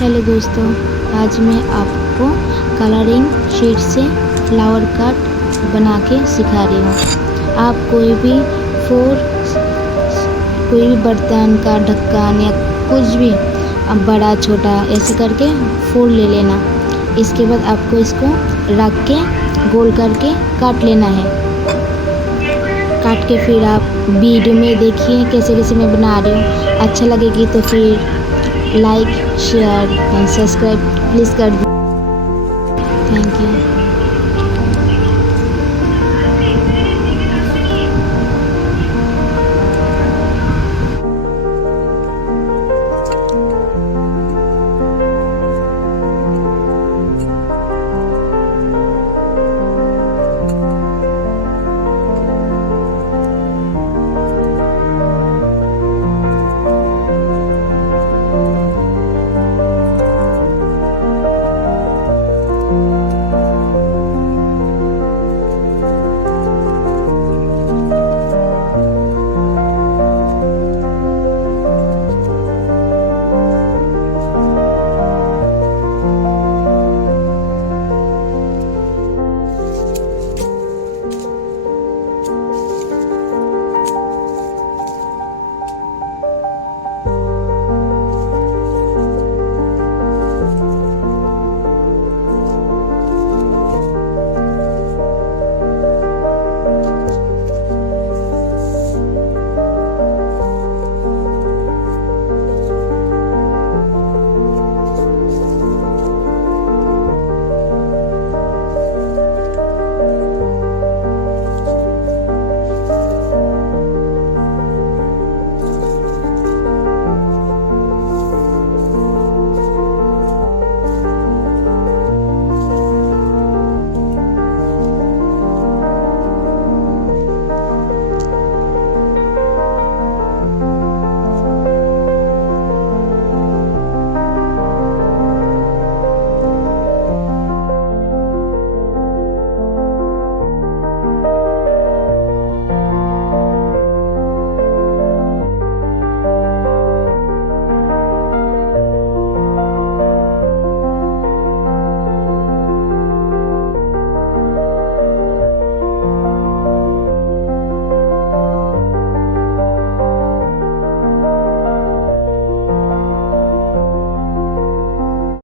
Hello दोस्तों, आज मैं आपको कलरिंग शीट से फ्लावर कट बना के सिखा रही हूँ। आप कोई भी बर्तन का ढक्कन या कुछ भी बड़ा छोटा ऐसे करके फूल ले लेना। इसके बाद आपको इसको रख के गोल करके काट लेना है। काट के फिर आप वीडियो में देखिए कैसे कैसे मैं बना रही हूँ। अच्छा लगेगी तो फिर like, share and subscribe please कर दीजिए। Thank you.